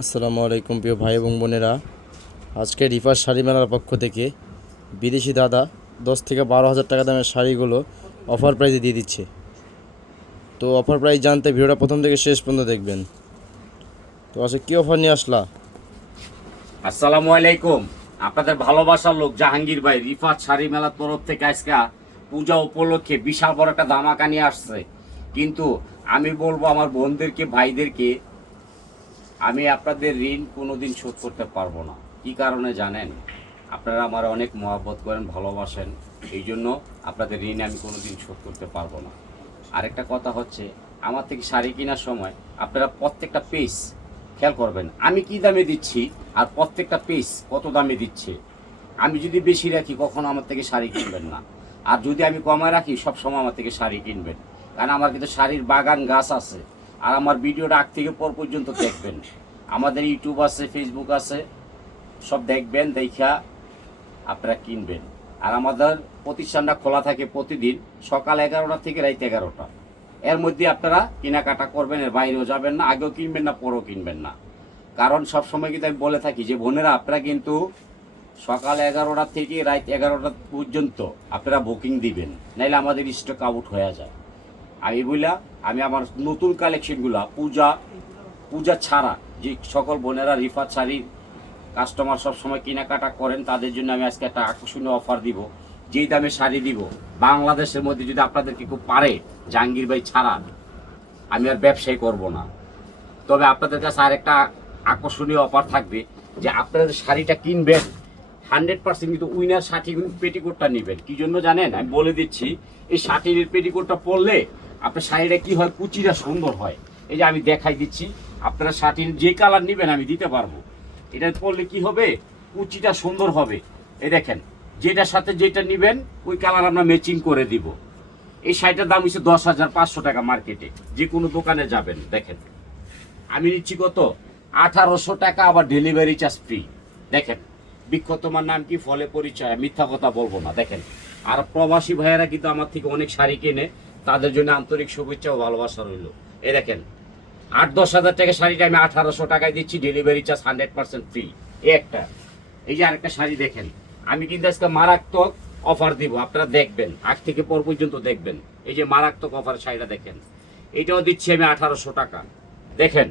আসসালামু আলাইকুম প্রিয় ভাই এবং বোনেরা। আজকে রিফার শাড়ি মেলার পক্ষ থেকে বিদেশি দাদা দশ থেকে বারো হাজার টাকা দামের শাড়িগুলো অফার প্রাইসে দিয়ে দিচ্ছে। তো অফার প্রাইস জানতে ভিডিওটা প্রথম থেকে শেষ পর্যন্ত দেখবেন। তো আজকে কী অফার নিয়ে আসলা? আসসালামু আলাইকুম। আপনাদের ভালোবাসার লোক জাহাঙ্গীর ভাই রিফাত শাড়ি মেলার তরফ থেকে আজকে পূজা উপলক্ষে বিশাল বড় একটা দামাকা নিয়ে আসছে। কিন্তু আমি বলব আমার বোনদেরকে, ভাইদেরকে আমি আপনাদের ঋণ কোনোদিন শোধ করতে পারব না। কি কারণে জানেন? আপনারা আমার অনেক মহাব্বত করেন, ভালোবাসেন। এই জন্য আপনাদের ঋণ আমি কোনোদিন শোধ করতে পারব না। আরেকটা কথা হচ্ছে, আমার থেকে শাড়ি কেনার সময় আপনারা প্রত্যেকটা পিস খেয়াল করবেন, আমি কি দামে দিচ্ছি আর প্রত্যেকটা পিস কত দামে দিচ্ছে? আমি যদি বেশি রাখি, কখনো আমার থেকে শাড়ি কিনবেন না। আর যদি আমি কমায় রাখি সব সময় আমার থেকে শাড়ি কিনবেন। কারণ আমার কিন্তু শাড়ির বাগান গাছ আছে। আর আমার ভিডিওটা আগ থেকে পর পর্যন্ত দেখবেন। আমাদের ইউটিউব আছে ফেসবুক আছে, সব দেখবেন দেখা আপনারা কিনবেন। আর আমাদের প্রতিষ্ঠানটা খোলা থাকে প্রতিদিন, সকাল এগারোটা থেকে রাত এগারোটা। এর মধ্যে আপনারা কেনাকাটা করবেন, এর বাইরেও যাবেন না, আগেও কিনবেন না, পরেও কিনবেন না। কারণ সব সময় কিন্তু আমি বলে থাকি যে, বোনেরা, আপনারা কিন্তু সকাল এগারোটা থেকে রাত এগারোটা পর্যন্ত আপনারা বুকিং দিবেন, নাইলে আমাদের স্টক আউট হয়ে যায়। আমি বললা আমি আমার নতুন কালেকশনগুলা পূজা পূজা ছাড়া, যে সকল বোনেরা রিফাত শাড়ির কাস্টমার সব সময় কেনাকাটা করেন, তাদের জন্য আমি আজকে একটা আকর্ষণীয় অফার দিব। যেই দামে শাড়ি দিব, বাংলাদেশের মধ্যে যদি আপনাদেরকে কেউ পারে, জাহাঙ্গীর ভাই ছাড়া, আমি আর ব্যবসায়ী করব না। তবে আপনাদের কাছে আরেকটা আকর্ষণীয় অফার থাকবে, যে আপনারা শাড়িটা কিনবেন হান্ড্রেড পার্সেন্ট কিন্তু উইনার ষাটি পেটিকোটটা নেবেন। কি জন্য জানেন? আমি বলে দিচ্ছি, এই ষাটির পেটিকোটটা পরলে আপনার শাড়িটা কি হয় কুচিটা সুন্দর হয়। এই যে আমি দেখাই দিচ্ছি, আপনারা শার্টির যে কালার নেবেন আমি দিতে পারব। এটা পরলে কি হবে? কুচিটা সুন্দর হবে। এই দেখেন, যেটার সাথে যেটা নেবেন, ওই কালার আমরা ম্যাচিং করে দিব। এই শাড়িটার দাম হচ্ছে দশ হাজার পাঁচশো টাকা মার্কেটে যে কোনো দোকানে যাবেন, দেখেন। আমি নিচ্ছি কত? আঠারোশো টাকা, আবার ডেলিভারি চার্জ ফ্রি দেখেন, বিখ্যাত তোমার নাম কি? ফলে পরিচয়, মিথ্যা কথা বলব না। দেখেন, আর প্রবাসী ভাইয়েরা কিন্তু আমার থেকে অনেক শাড়ি কিনে। তাদের জন্য আন্তরিক শুভেচ্ছা ও ভালোবাসা রইল। এ দেখেন, আট দশ হাজার টাকা শাড়িটা আমি আঠারোশো টাকায় দিচ্ছি delivery charge hundred percent free এই একটা। এই যে আরেকটা শাড়ি দেখেন, আমি কিন্তু আজকে মারাত্মক অফার দিব, আপনারা দেখবেন, আগ থেকে পর পর্যন্ত দেখবেন। এই যে মারাত্মক অফার শাড়িটা দেখেন, এটাও দিচ্ছি আমি আঠারোশো টাকা। দেখেন,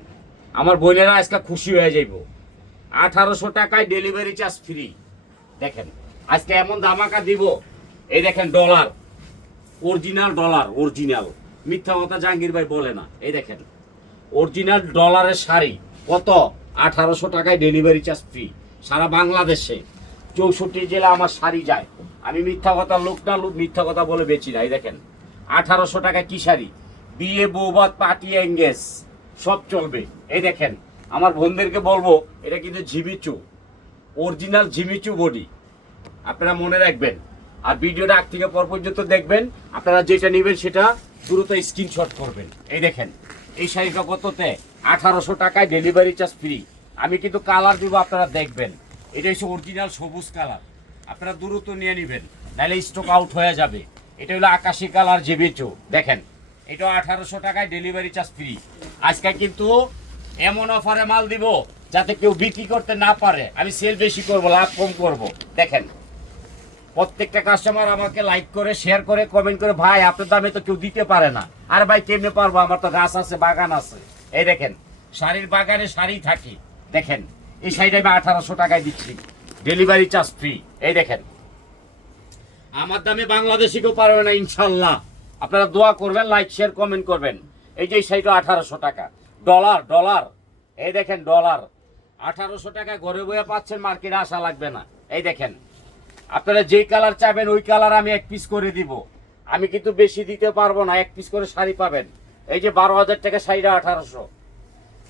আমার বোনেরা আজকে খুশি হয়ে যাইব। আঠারোশো টাকায় ডেলিভারি চার্জ ফ্রি দেখেন, আজকে এমন ধামাকা দিব, এই দেখেন ডলার অরিজিনাল ডলার অরিজিনাল মিথ্যা কথা জাহাঙ্গীর ভাই বলে না। এই দেখেন। অরিজিনাল ডলারের শাড়ি, কত? আঠারোশো টাকায় ডেলিভারি চার্জ ফ্রি সারা বাংলাদেশে। চৌষট্টি জেলা আমার শাড়ি যায়। আমি মিথ্যা কথা লোক না, লোক মিথ্যা কথা বলে বেচি না। এই দেখেন। আঠারোশো টাকা কি শাড়ি? বিয়ে, বৌবাদ, পার্টি এঙ্গেজ সব চলবে। এই দেখেন। আমার বোনদেরকে বলব, এটা কিন্তু ঝিমিচু। অরিজিনাল ঝিমিচু বডি আপনারা মনে রাখবেন আর ভিডিওটা আগ থেকে পর পর্যন্ত দেখবেন। আপনারা যেটা নেবেন সেটা দ্রুত স্ক্রিনশট করবেন। এই দেখেন, এই শাড়িটা কততে? আঠারোশো টাকায় ডেলিভারি চার্জ ফ্রি আমি কিন্তু কালার দিব, আপনারা দেখবেন। এটা হচ্ছে অরিজিনাল সবুজ কালার আপনারা দ্রুত নিয়ে নেবেন, নাহলে স্টক আউট হয়ে যাবে। এটা হলো আকাশি কালার যে বেচো। দেখেন, এটা আঠারোশো টাকায় ডেলিভারি চার্জ ফ্রি আজকে কিন্তু এমন অফারে মাল দিব, যাতে কেউ বিক্রি করতে না পারে। আমি সেল বেশি করব, লাভ কম করব। দেখেন প্রত্যেকটা কাস্টমার আমাকে লাইক করে শেয়ার করে কমেন্ট করে, ভাই, আপনার দামে তো কেউ দিতে পারে না। আর ভাই, কেমনে পারব? আমার তো গাছ আছে, বাগান আছে। এই দেখেন, শাড়ির বাগানে শাড়ি থাকি। দেখেন, এই শাড়িটা আমি আঠারোশো টাকায় দিচ্ছি। ডেলিভারি চার্জ ফ্রি এই দেখেন। আমার দামে বাংলাদেশি কেউ পারবে না, ইনশাল্লাহ। আপনারা দোয়া করবেন লাইক শেয়ার কমেন্ট করবেন। এই যে শাড়িটা আঠারোশো টাকা। ডলার ডলার এই দেখেন ডলার আঠারোশো টাকা ঘরে বয়ে পাচ্ছেন মার্কেটে আসা লাগবে না। এই দেখেন। আপনারা যেই কালার চাইবেন ওই কালার আমি এক পিস করে দিব। আমি কিন্তু বেশি দিতে পারব না, এক পিস করে শাড়ি পাবেন। এই যে বারো হাজার টাকা শাড়িটা আঠারোশো।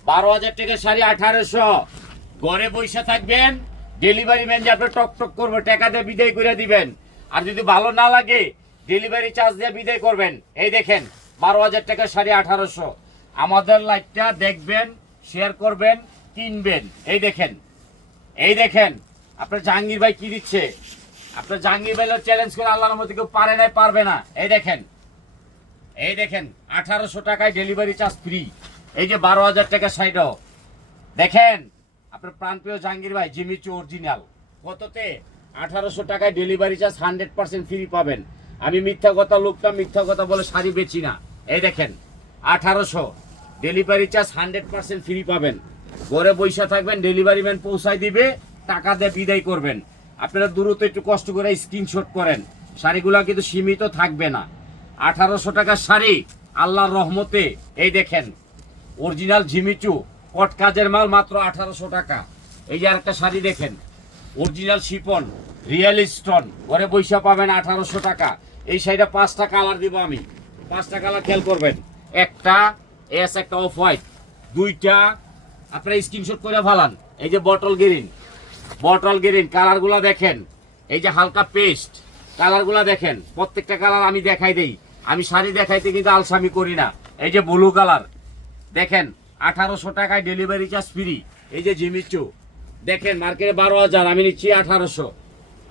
বারো হাজার টাকা শাড়ি, আঠারোশো। ঘরে বসে থাকবেন ডেলিভারি ম্যান যে আপনার টক টক করবে, টাকা দিয়ে বিদায় করে দিবেন। আর যদি ভালো না লাগে ডেলিভারি চার্জ দিয়ে বিদায় করবেন। এই দেখেন, বারো হাজার টাকা শাড়ি, আঠারোশো। আমাদের লাইকটা দেখবেন শেয়ার করবেন, কিনবেন। এই দেখেন এই দেখেন, আপনার জাহাঙ্গীর ভাই কি দিচ্ছে? আপনার জাহাঙ্গীর ভাই চ্যালেঞ্জ করে আল্লাহর মধ্যে কেউ পারে নাই, পারবে না। এই দেখেন এই দেখেন, আঠারোশো টাকায় ডেলিভারি চার্জ ফ্রি এই যে বারো হাজার টাকা সাইডও দেখেন, আপনার প্রাণপ্রিয় জাহাঙ্গীর ভাই জিমিচু অরিজিনাল কততে? আঠারোশো টাকায় delivery charge hundred percent free পাবেন। আমি মিথ্যা কথা, লোকটা মিথ্যা কথা বলে শাড়ি বেচি না। এই দেখেন, আঠারোশো। Delivery charge hundred percent free পাবেন। ঘরে বৈশা থাকবেন ডেলিভারি ম্যান পৌঁছায় দিবে, টাকা দিয়ে বিদায় করবেন। আপনারা দ্রুত একটু কষ্ট করে স্ক্রিনশট করেন। শাড়িগুলো কিন্তু সীমিত থাকবে না। আঠারোশো টাকার শাড়ি, আল্লাহর রহমতে, এই দেখেন অরিজিনাল ঝিমিচু, কট কাজের মাল মাত্র আঠারোশো টাকা। এই যে আরেকটা শাড়ি দেখেন অরিজিনাল শিপন রিয়েল স্টোন ঘরে বৈশা পাবেন আঠারোশো টাকা। এই শাড়িটা পাঁচটা কালার দিব আমি। পাঁচটা কালার খেয়াল করবেন। একটা এস একটা অফ হোয়াইট দুইটা, আপনারা স্ক্রিনশট করে ফালান। এই যে বটল গ্রিন বটল গ্রিন কালারগুলো দেখেন। এই যে হালকা পেস্ট কালারগুলো দেখেন। প্রত্যেকটা কালার আমি দেখাই দেই। আমি শাড়ি দেখাইতে কিন্তু আলসামি করি না। এই যে ব্লু কালার দেখেন, আঠারোশো টাকায় ডেলিভারি চার্জ ফ্রি এই যে জিমিচু, দেখেন মার্কেটে বারো হাজার, আমি নিচ্ছি আঠারোশো।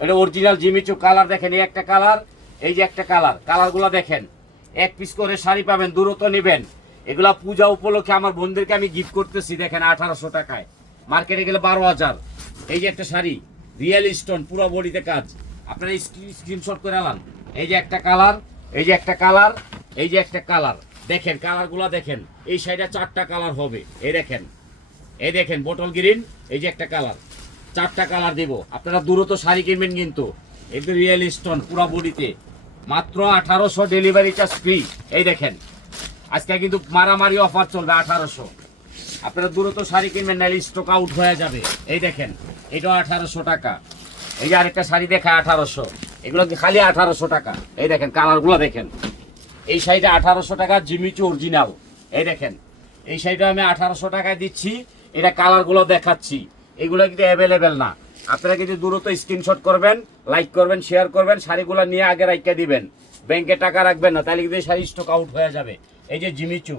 এটা অরিজিনাল জিমিচু কালার দেখেন, এই একটা কালার এই যে একটা কালার কালারগুলো দেখেন, এক পিস করে শাড়ি পাবেন, দূরত্ব নেবেন। এগুলা পূজা উপলক্ষে আমার বোনদেরকে আমি গিফট করতেছি, দেখেন, আঠারোশো টাকায়। মার্কেটে গেলে বারো হাজার। এই যে একটা শাড়ি রিয়েল স্টোন পুরো বডিতে কাজ। আপনারা স্ক্রিনশট করে আলান। এই যে একটা কালার এই যে একটা কালার এই যে একটা কালার দেখেন কালারগুলো দেখেন। এই শাড়িটা চারটা কালার হবে। এই দেখেন। এই দেখেন বোটল গ্রিন এই যে একটা কালার চারটা কালার দেব। আপনারা দূরত শাড়ি কিনবেন কিন্তু। এগুলো রিয়েল স্টোন পুরো বডিতে। মাত্র আঠারোশো ডেলিভারি চার্জ ফ্রি এই দেখেন। আজকে কিন্তু মারামারি অফার চলবে আঠারোশো। আপনারা দূরত শাড়ি কিনবেন, নাহলে স্টক আউট হয়ে যাবে। এই দেখেন। এটাও আঠারোশো টাকা। এই যে আরেকটা শাড়ি দেখায় আঠারোশো। এগুলো খালি আঠারোশো টাকা? এই দেখেন, কালারগুলো দেখেন। এই শাড়িটা আঠারোশো টাকা, জিমিচু অরিজিনাল। এই দেখেন, এই শাড়িটা আমি আঠারোশো টাকায় দিচ্ছি, এটা কালারগুলো দেখাচ্ছি। এগুলো কিন্তু অ্যাভেলেবেল না। আপনারা কিন্তু দূরত স্ক্রিনশট করবেন লাইক করবেন শেয়ার করবেন, শাড়িগুলো নিয়ে আগে রাইকা দিবেন। ব্যাংকে টাকা রাখবেন না, তাহলে কিন্তু শাড়ি স্টক আউট হয়ে যাবে। এই যে জিমিচু,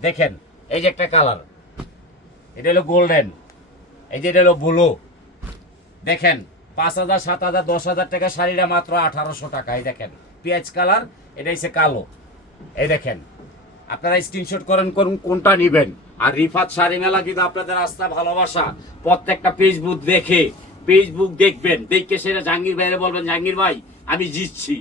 দেখেন, এই যে একটা কালার। এটা হলো গোল্ডেন এই যে এটা হলো ব্লু দেখেন, পাঁচ হাজার, সাত হাজার, দশ হাজার টাকা শাড়িটা মাত্র আঠারোশো টাকা, এই দেখেন। পেঁয়াজ কালার, এটা হচ্ছে কালো। এই দেখেন, আপনারা স্ক্রিনশট করেন, করুন, কোনটা নেবেন। আর রিফাত শাড়ি মেলা কিন্তু আপনাদের আস্থা, ভালোবাসা, প্রত্যেকটা ফেসবুক দেখে ফেসবুক দেখবেন, দেখে সেটা জাহাঙ্গীর ভাইরে বলবেন, জাহাঙ্গীর ভাই, আমি জিতছি।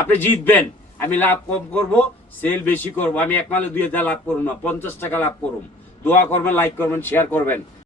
আপনি জিতবেন, আমি লাভ কম করব সেল বেশি করব, আমি এক মালে দুই হাজার লাভ করুন না, পঞ্চাশ টাকা লাভ করুন। দোয়া করবেন লাইক করবেন শেয়ার করবেন।